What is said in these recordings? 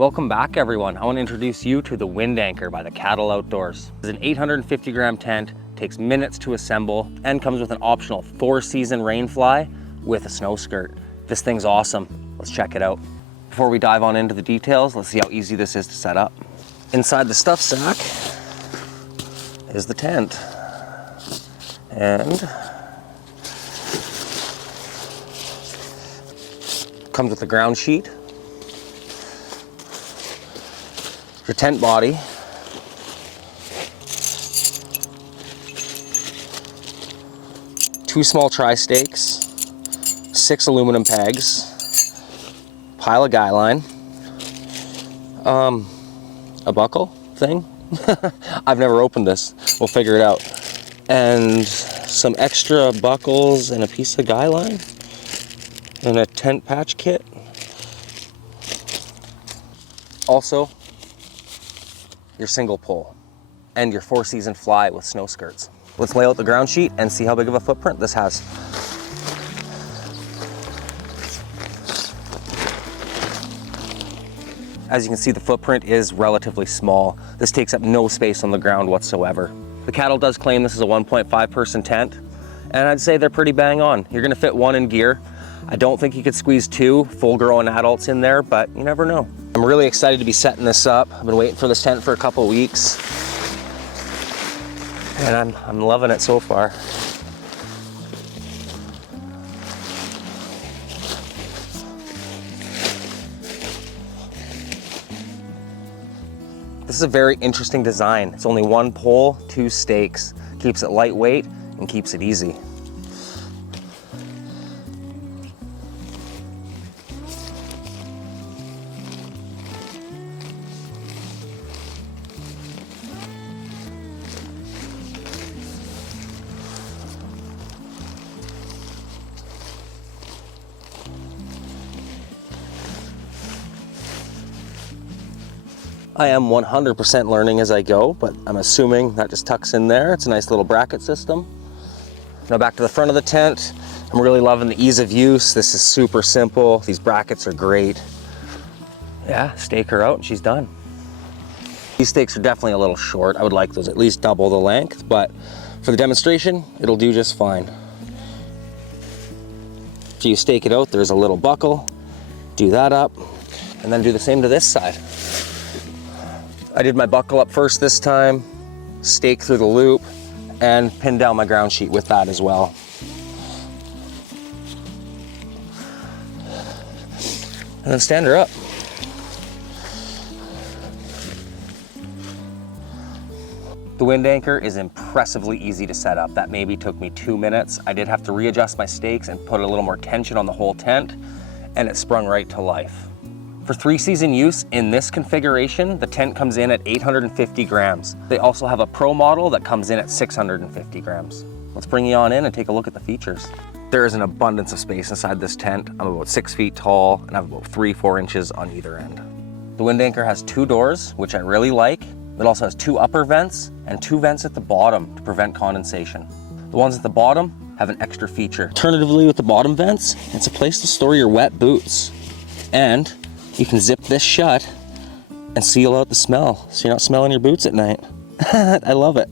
Welcome back, everyone. I want to introduce you to the Wind Anchor by the Catal Outdoors. It's an 850 gram tent, takes minutes to assemble, and comes with an optional 4-season rain fly with a snow skirt. This thing's awesome. Let's check it out. Before we dive on into the details, let's see how easy this is to set up. Inside the stuff sack is the tent. And comes with a ground sheet, your tent body, two small tri-stakes, 6 aluminum pegs, pile of guy line, a buckle thing. I've never opened this. We'll figure it out. And some extra buckles and a piece of guy line and a tent patch kit. Also, your single pole and your 4-season fly with snow skirts. Let's lay out the ground sheet and see how big of a footprint this has. As you can see, the footprint is relatively small. This takes up no space on the ground whatsoever. The Catal does claim this is a 1.5 person tent, and I'd say they're pretty bang on. You're gonna fit 1 in gear. I don't think you could squeeze 2 full-grown adults in there, but you never know. I'm really excited to be setting this up. I've been waiting for this tent for a couple weeks, and I'm loving it so far. This is a very interesting design. It's only 1 pole, 2 stakes. Keeps it lightweight and keeps it easy. I am 100% learning as I go, but I'm assuming that just tucks in there. It's a nice little bracket system. Now back to the front of the tent. I'm really loving the ease of use. This is super simple. These brackets are great. Yeah, stake her out and she's done. These stakes are definitely a little short. I would like those at least double the length, but for the demonstration, it'll do just fine. After you stake it out, there's a little buckle. Do that up, and then do the same to this side. I did my buckle up first this time, stake through the loop, and pin down my ground sheet with that as well. And then stand her up. The Wind Anchor is impressively easy to set up. That maybe took me 2 minutes. I did have to readjust my stakes and put a little more tension on the whole tent, and it sprung right to life. For 3-season use in this configuration, the tent comes in at 850 grams. They also have a pro model that comes in at 650 grams. Let's bring you on in and take a look at the features. There is an abundance of space inside this tent. I'm about 6 feet tall and I have about 3-4 inches on either end. The Wind Anchor has 2 doors, which I really like. It also has 2 upper vents and 2 vents at the bottom to prevent condensation. The ones at the bottom have an extra feature. Alternatively, with the bottom vents, it's a place to store your wet boots. And you can zip this shut and seal out the smell so you're not smelling your boots at night. I love it.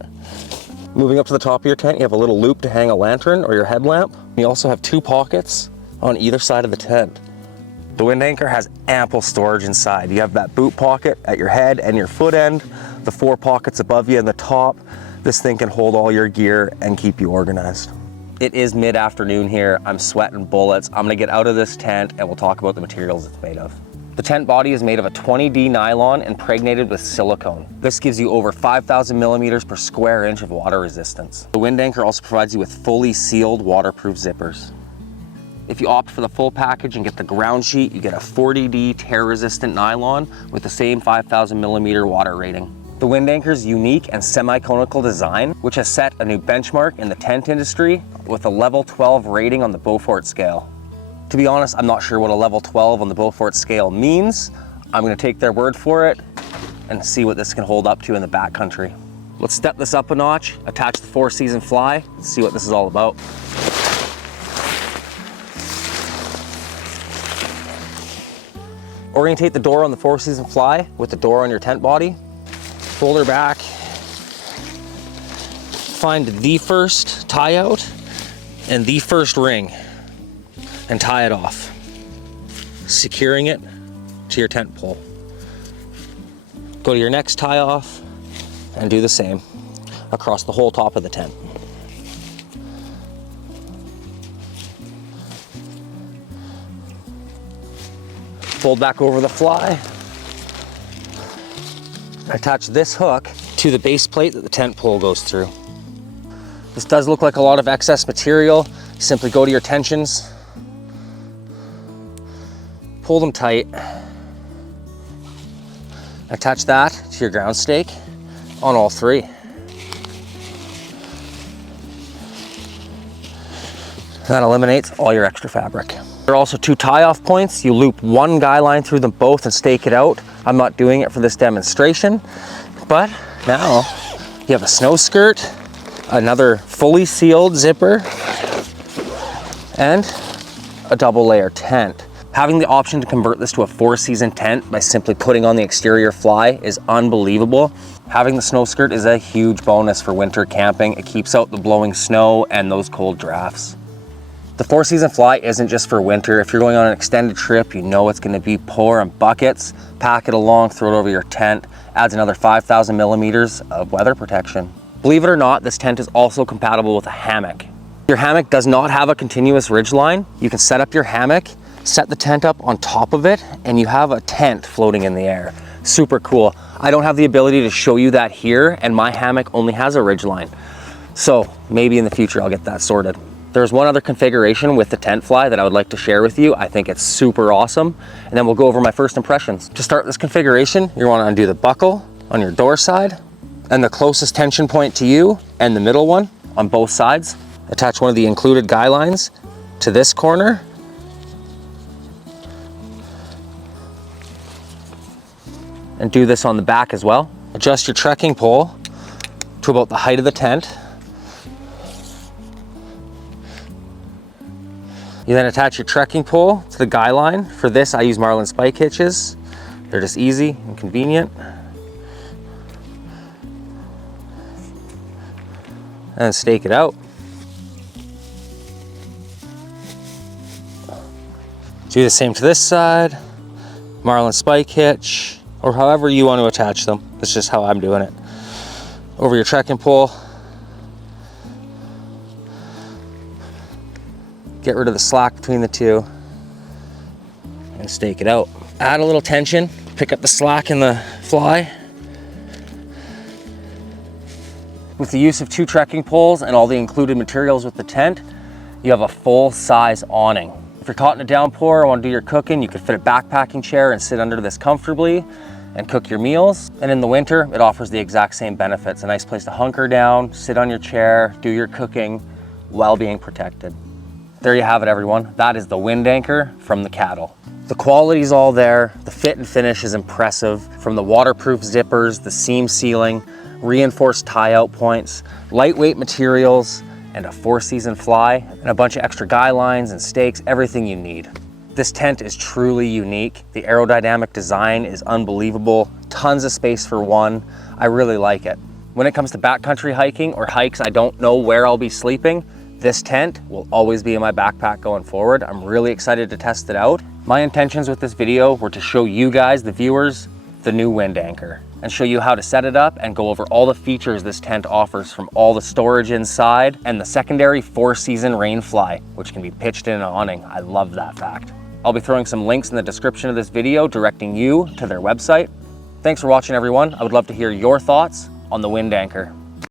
Moving up to the top of your tent, you have a little loop to hang a lantern or your headlamp. You also have 2 pockets on either side of the tent. The Wind Anchor has ample storage inside. You have that boot pocket at your head and your foot end, the 4 pockets above you and the top. This thing can hold all your gear and keep you organized. It is mid-afternoon here. I'm sweating bullets. I'm gonna get out of this tent and we'll talk about the materials it's made of. The tent body is made of a 20D nylon impregnated with silicone. This gives you over 5,000 millimeters per square inch of water resistance. The Wind Anchor also provides you with fully sealed waterproof zippers. If you opt for the full package and get the ground sheet, you get a 40D tear-resistant nylon with the same 5,000 millimeter water rating. The Wind Anchor's unique and semi-conical design, which has set a new benchmark in the tent industry with a level 12 rating on the Beaufort scale. To be honest, I'm not sure what a level 12 on the Beaufort scale means. I'm gonna take their word for it and see what this can hold up to in the backcountry. Let's step this up a notch, attach the 4-season fly, and see what this is all about. Orientate the door on the Four Season Fly with the door on your tent body. Fold her back. Find the first tie out and the first ring and tie it off, securing it to your tent pole. Go to your next tie off and do the same across the whole top of the tent. Fold back over the fly. Attach this hook to the base plate that the tent pole goes through. This does look like a lot of excess material. Simply go to your tensions, pull them tight, attach that to your ground stake on all three. That eliminates all your extra fabric. There are also two tie-off points. You loop one guy line through them both and stake it out. I'm not doing it for this demonstration, but now you have a snow skirt, another fully sealed zipper, and a double layer tent. Having the option to convert this to a 4-season tent by simply putting on the exterior fly is unbelievable. Having the snow skirt is a huge bonus for winter camping. It keeps out the blowing snow and those cold drafts. The 4-season fly isn't just for winter. If you're going on an extended trip, you know it's gonna be pour in buckets, pack it along, throw it over your tent, adds another 5,000 millimeters of weather protection. Believe it or not, this tent is also compatible with a hammock. Your hammock does not have a continuous ridge line. You can set up your hammock, set the tent up on top of it, and you have a tent floating in the air. Super cool. I don't have the ability to show you that here, and my hammock only has a ridge line. So maybe in the future I'll get that sorted. There's one other configuration with the tent fly that I would like to share with you. I think it's super awesome. And then we'll go over my first impressions. To start this configuration, you want to undo the buckle on your door side and the closest tension point to you and the middle one on both sides. Attach one of the included guy lines to this corner. And do this on the back as well. Adjust your trekking pole to about the height of the tent. You then attach your trekking pole to the guy line. For this, I use Marlin spike hitches. They're just easy and convenient. And stake it out. Do the same to this side. Marlin spike hitch, or however you want to attach them. That's just how I'm doing it. Over your trekking pole. Get rid of the slack between the two and stake it out. Add a little tension, pick up the slack in the fly. With the use of 2 trekking poles and all the included materials with the tent, you have a full-size awning. If you're caught in a downpour or want to do your cooking, you could fit a backpacking chair and sit under this comfortably and cook your meals. And in the winter, it offers the exact same benefits. A nice place to hunker down, sit on your chair, do your cooking while being protected. There you have it, everyone. That is the wind anchor from the Catal. The quality's all there. The fit and finish is impressive. From the waterproof zippers, the seam sealing, reinforced tie-out points, lightweight materials, and a 4-season fly, and a bunch of extra guy lines and stakes, everything you need. This tent is truly unique. The aerodynamic design is unbelievable. Tons of space for one. I really like it. When it comes to backcountry hiking or hikes I don't know where I'll be sleeping, this tent will always be in my backpack going forward. I'm really excited to test it out. My intentions with this video were to show you guys, the viewers, the new wind anchor and show you how to set it up and go over all the features this tent offers, from all the storage inside and the secondary 4-season rain fly, which can be pitched in an awning. I love that fact. I'll be throwing some links in the description of this video directing you to their website. Thanks for watching, everyone. I would love to hear your thoughts on the wind anchor.